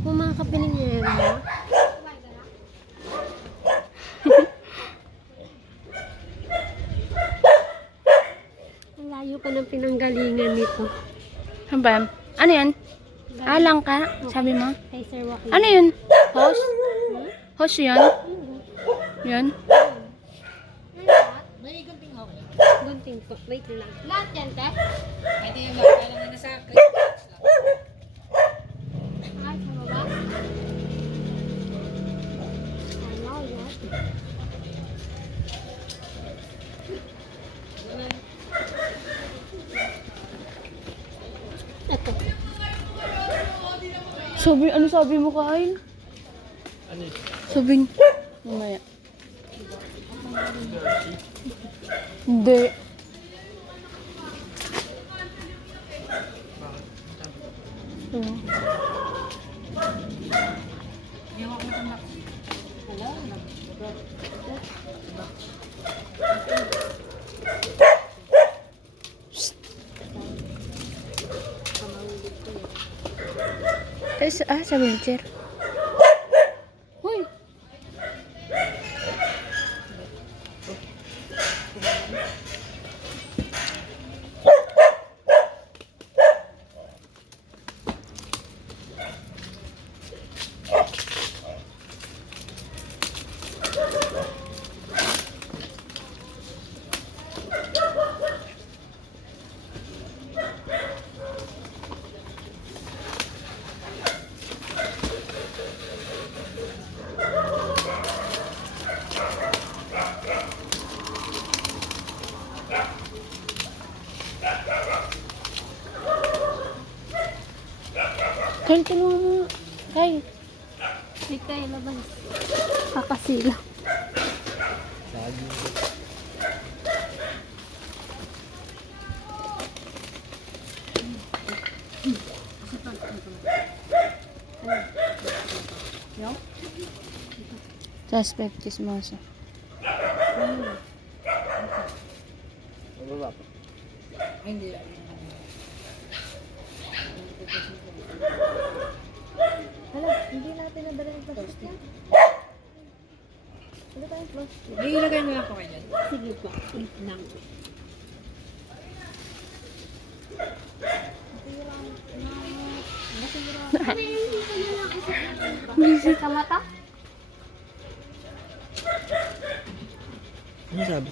po mga kapilinyera. Ang layo pa ng pinanggalingan nito. Ano ba? Ano yan? Alang ka? Sabi mo? Kay Sir Joaquin. Ano yun? Host? Host yun? Yun? May gunting ako. Gunting po. Wait lang. Lahat yan, te? Pwede yung makakala nga na sa akin. Ay, sa baba. Ano, yan? Ito. Sabi, ano sabi mo, Kyle? Ano yun? Sabi, mamaya. Hindi. Oo. Sa wheelchair. Hoy! Kyle, tulungan mo. Kyle. Wait kayo, labas. Kakasila. Suspect chismoso. Mababa pa. Ay, hindi lang. Hala, hindi natin nadala ng plastic. Ano ba yung plastic? May ilagay mo lang po kayo dyan. Sige po, wait lang. Busy ka mata? Ano sabi?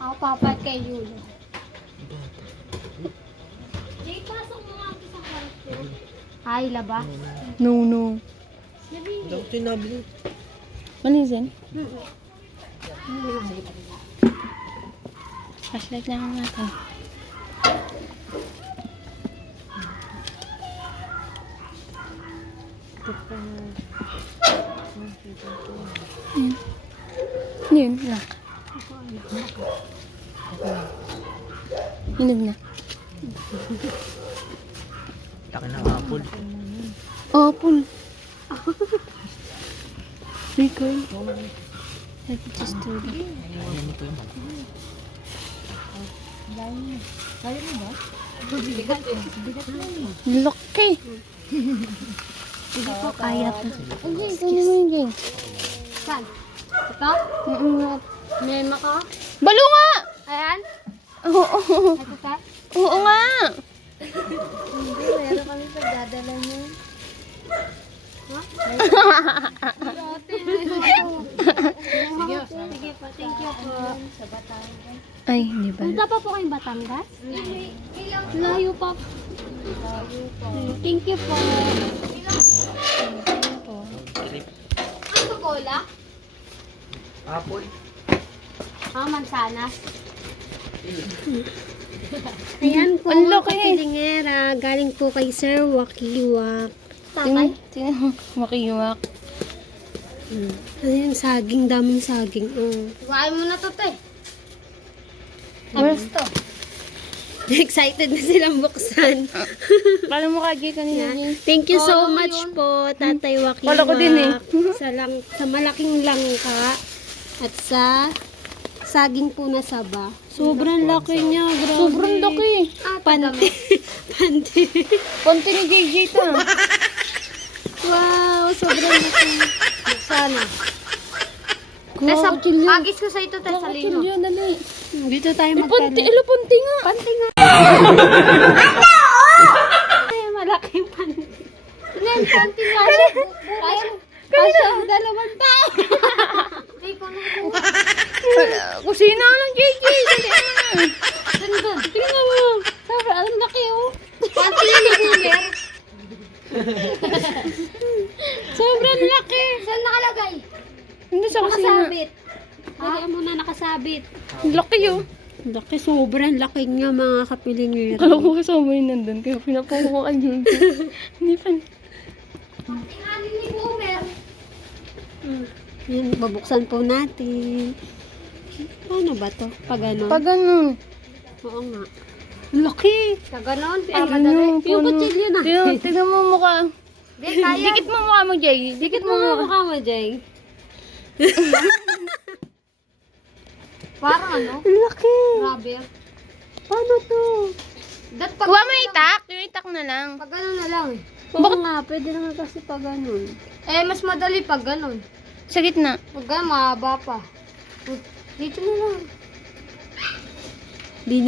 Ako papat kay Yulo. Jay, pasok mo nga ako sa kwarto. Ay, labas. No, no. Hindi ako sinabi nun. Malisin? Flashlight lang natin. Yun, lock. Hinog na. Taki ng apple. Apple. Recall. Like it just do that. Ayan ito yun. Kaya mo ba? Laki. Sige po, kaya to. Ay, kaya mo yun, Jing. Saan? Ito? Mema ka? Balo nga! Ayan? Oo. Ito ka? Oo nga. Hindi, meron kami pagdadala niya. Ha? Sige po, thank you po. Sa Batangas. Ay, hindi ba? Punta pa po kayong Batangas? Layo pa. Thank you po. Ano cola? Apple? Ah, mansanas. Ayan po, Ang mga laki. kapilingera. Galing po kay Sir Wakiwak. Tatay? Tingnan mo. Makiwak. Ayan, saging. Daming saging. Iwain mo na to, te. Where's to? Excited na silang buksan. Paano mo kagi kanina, Jing? Thank you so much po, Tatay Wakiwak. Wala ko din eh. sa malaking langka at sa saging po na saba. Sobrang laki niya, grabe. Sobrang laki. Panty. Panty. Panty ni JJ to. Wow, sobrang laki. Sana. Nasa, Kutsilyo. agis ko sa ito, tayo sa lino. Kutsilyo, dali. Dito tayo Panty, magkano. panty nga. Panty nga. Ay, malaki yung panty. Yan, panty nga. Kasya, dalawang tao. Ay, kung Kusina ng JJ. Dali ano. Gandun. Tingnan mo. Sobrang ang laki oh. Panty yan yung boomer. Sobrang laki. Saan nakalagay? Hindi sa kusina. Nakasabit. Lagyan mo na nakasabit. Laki yun. Laki, sobrang laki nga mga kapilingero. Kala ko kasama yun nandun. Kaya pinapungo ko kay JJ. Hindi pa. Tingnan ni boomer. Yan, babuksan po natin. Paano ba to? Pag ano? Pag ganun. Oo nga. Laki. Sa ganon, Ay, para madali. Yung kutsilyo na. Tignan mo mukha. Di, kaya. Dikit mo mukha mo, Jay. Dikit mo mukha. Mukha mo, Jay. Parang ano? Laki. Rubber. Paano to? Pag Kuha mo yung itak. Yung itak na lang. Pag gano'n na lang eh. Oo nga, pwede naman kasi pag ganun. Eh, mas madali pag gano'n. Sa gitna. Pag gano'n, mahaba pa. Dito na lang. Di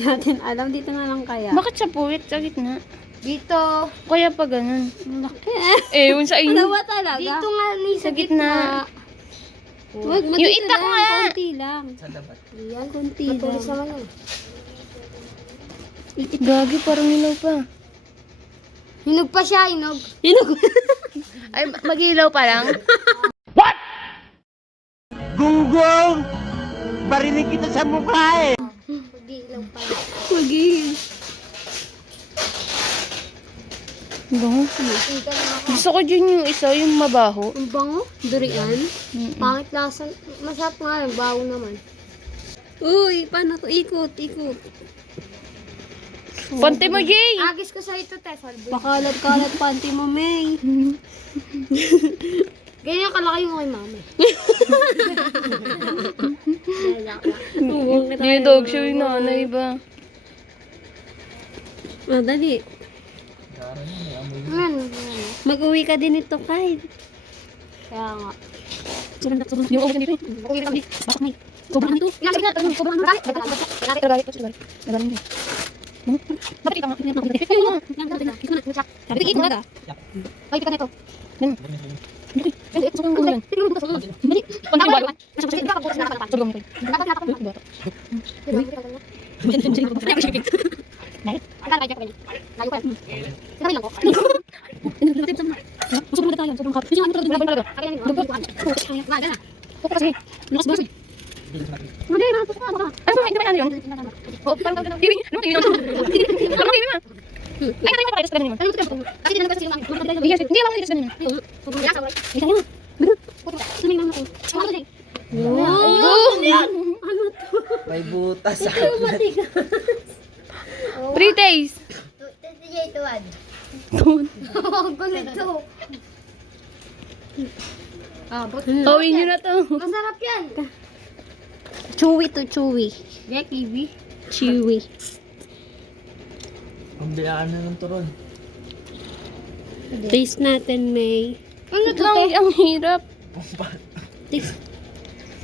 natin alam. Dito na lang kaya. Bakit sa puwit? Sa gitna. Dito. Kaya pa ganun. Laki. Eh, yun sa inyo. Dalawa talaga. Dito nga ni Sa gitna. Wag, Yung dito itak lang, nga. konti lang. Sa labat. Yan. Konti Matulis lang. naman yun. Gagi, parang hilaw pa. Hinog pa siya, hinog. Ay, mag-ilaw pa lang. Gunggong! Barinig kita sa mukha eh! Mag-iilaw pa lang. Magiging. Bango. Dito na ako. Gusto ko dyan yung isa, yung mabaho. Ang bango. Durian. Pangit lasa. Masarap nga yun. Bawo naman. Uy, paano to? Ikot, ikot. Panty mo, Jay! Agis ko sa ito, te. Salbo. Pakalat-kalat panty mo, May. Ganyan kalaki yung kay mami. Hindi, dog show yung nanay ba? Ah, dali. Ano? Mag-uwi ka din ito, Kyle. Kaya nga. Sobrang Yung uwi dito eh. Bakit may? Sobrang ito. Sobrang ano? Nagalit ko siguro. Nagalit ko. Bakit kita nga? Sabi ko, ikot ka. Ay, tika nito. Ganun. Hindi, sobrang gulo yan. Hindi, panty walo. Sobrang gulo. Sobrang tayo. Sobrang kapit. Ano ba? Hindi ba yan yun? Oo, parang kiwi. Ano ba yun? Ano ba yun? Ay, ano ba kayo sa kanina? Hindi, ako nandito sa kanina. Wow! May butas sa 3 days. Huwag ko nito. Tawin nyo na to. Masarap yan. Chewy to chewy. Yeah, kiwi. Chewy. Ang biyaan na ng turon. Taste natin, May. Ano to, Lang, te? ang hirap. Taste.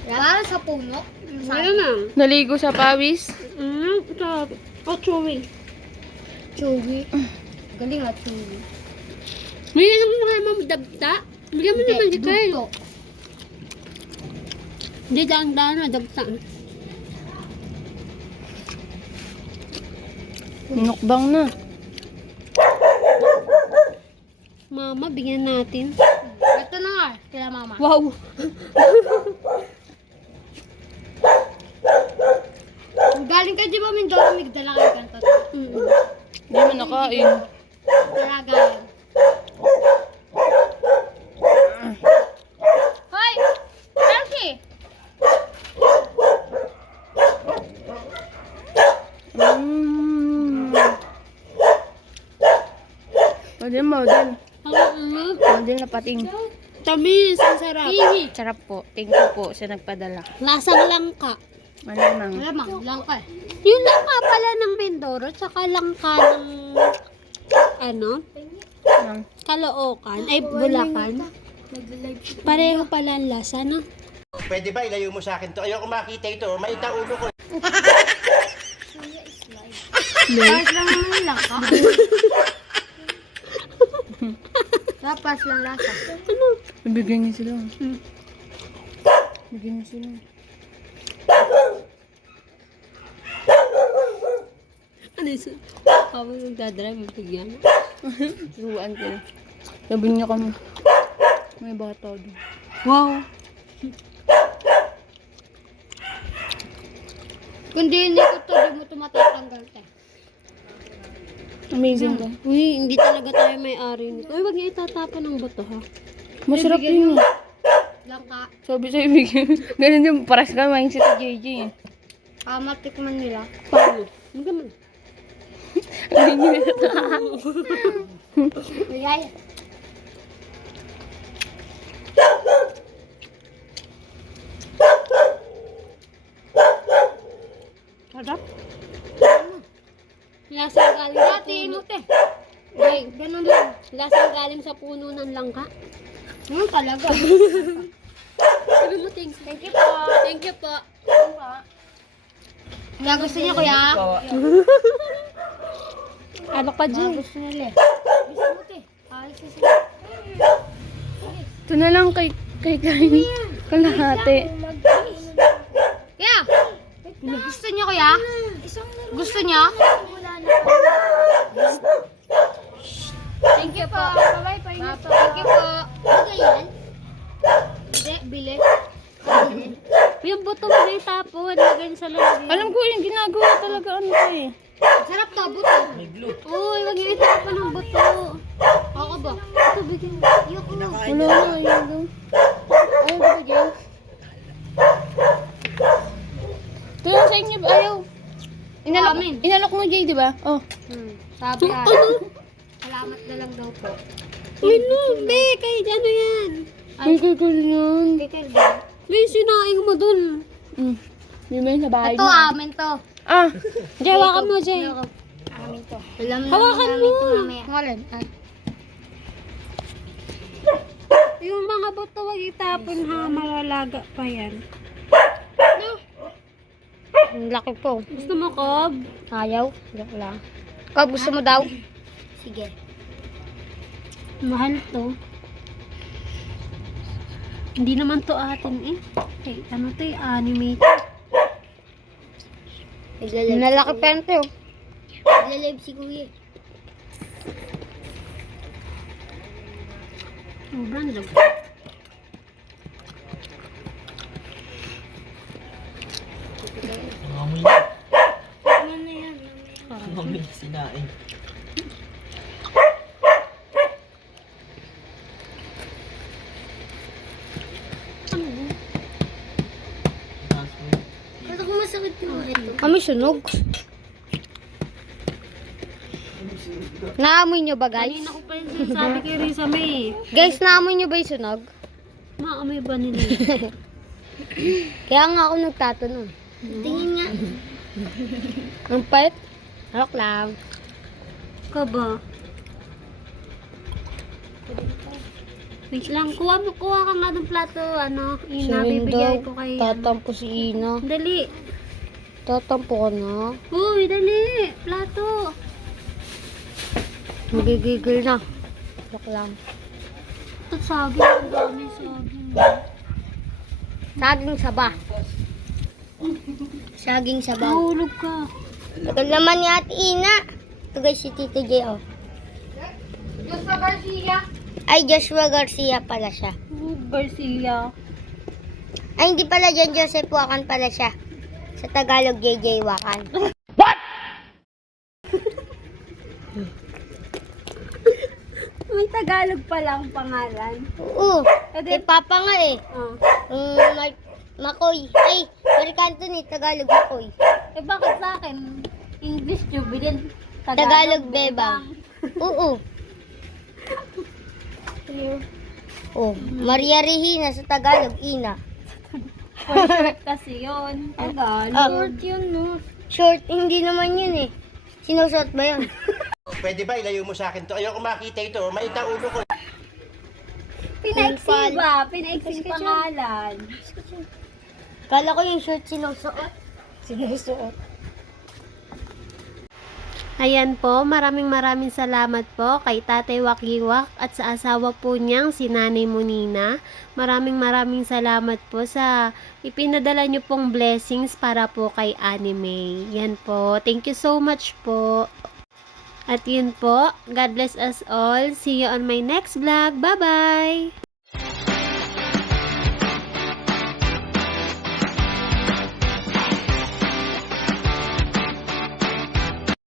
Para sa puno. Ayun na. Naligo sa pawis. Sarap. Oh, chewy. Chewy. Galing ah, chewy. May ano mo kaya mamdabta? Bigyan mo naman si Kyle. Dugto. Hindi, daan-daan na, dagta. Nukbang na. Mama, bigyan natin. Ito na nga, kila mama. Wow! Galing ka di ba Mindoro, Migdala kayo kanto? Hindi mo nakain. Talaga yan. Hoy! Elsie! Model, model. Ang Model na pating. Tamis, ang sarap. Sarap po. Thank you po sa nagpadala. Lasang langka. Malamang. Malamang, lang ka. Yung langka pala ng Mindoro, tsaka langka ng, ano, Ang- Caloocan, ay Bulacan. Pareho pala ang lasa, no? Pwede ba ilayo mo sa akin to? Ayoko makita ito. Maita ulo ko. Pass lang naman lang ka. Tapas lang lasa. Bigyan niyo sila. Bigyan niyo sila. Ano yun? Kapag nagdadrive, bigyan. Turuan ko. Sabi niya kami. May bata doon. Wow! Kung di inikot to, di mo ito matatanggal te. Amazing ka. Uy, hindi talaga tayo may-ari nito. Uy, wag niya itatapon ng buto, ha? Masarap yun eh. Lang ka. Sabi sa'yo, bigyan. Ganun din, paras ka mindset ni JJ eh. Matikman nila. Paano? Ang gaman. Kaya, Sarap. Lasang galing sa hatiin puno. mo te. Ay, Ganun lang. lasang galing sa puno ng langka. Ganun talaga. Sabi mo, thanks. Thank you po. Thank you po. Kaya gusto niyo kuya? Ano ka dyan? Gusto nila eh. Gusto mo te. Ayos na sila. Ito na lang kay kalahati. Kaya, gusto niyo kuya? Gusto niyo? Thank you po. Bye-bye pa inyo. Thank you po. Ano yan? Hindi, bili. Yung buto mo na itapon. Lagay sa lalagyan. Alam ko yung ginagawa talaga ano ko eh. Sarap to, buto. Uy, wag niyo itapon ng buto. Ako ba? Ito, bigyan mo. Ayoko. Wala na, ayaw daw. Ayaw ko ba dyan? Ito lang sa inyo, ayaw. Inalok mo Jay, di ba? Oh. Sabi Ano? ate. Salamat na lang daw po. Uy, no, be, kay ano yan? Ay, kagul yun. Kikil din. Be, sinaing mo dun. Di ba yun sa bahay Ito, mo? amin to. Ah, Jay, hawakan mo, Jay. Amin to. Alam Hawakan mo. Ngalan. Yung mga buto, wag itapon ha. Malalaga pa yan. Ang laki po. Gusto mo, Cob? Ayaw. Joke lang. Ikaw, gusto mo daw? Sige. Mahal to. Hindi naman to atin eh. Eh, ano to eh, anime to. Nalaki pa yan to. Nagla-live si kuya. Sobrang lag. Mamoy na. Ano na yan? Mamoy na sinaing. Ba't ako masakit yung ito? Kami sunog. Naamoy nyo ba guys? Kanina ko pa yung sinasabi kay Risa May. Guys, naamoy nyo ba yung sunog? Maamoy ba nila? Kaya nga ako nagtatanong. Tingin nga. Ang pait? Rock lang. Ka ba? Wait lang, kuha ka nga ng plato, ano, Ina, bibigyan ko kay... Tatampo si Ina. Dali. Tatampo ka na. Uy, dali. Plato. Magigigil na. Rock lang. Ito saging, ang dami saging. Saging saba. Saging sabaw. Nahulog ka. Tagal naman ni Ate Ina. Ito guys si Tito J. Oh. Joshua Garcia. Ay, Joshua Garcia pala siya. Garcia. Ay, hindi pala John Joseph Wakan pala siya. Sa Tagalog, JJ Wakan. May Tagalog pala ang pangalan. Oo. Kay Papa nga eh. Oh. Makoy. Ay, Marikanto ni Tagalog Makoy. Eh bakit sa akin? English Jubilin. Tagalog Bebang. Oo. Oh, Maria Regina sa Tagalog, Ina. Kasi yun. Tagal. Short yun, no? Short, hindi naman yun eh. Sinusot ba yun? Pwede ba ilayo mo sa akin to? Ayoko makita ito. Maita ulo ko. Pinaiksi ba? Pinaiksi pangalan. Kala ko yung short sinusuot. Sinusuot. Ayan po, maraming salamat po kay Tatay Wakiwak at sa asawa po niyang si Nanay Monina. Maraming salamat po sa ipinadala niyo pong blessings para po kay Anime. Yan po, thank you so much po. At yun po, God bless us all. See you on my next vlog. Bye-bye!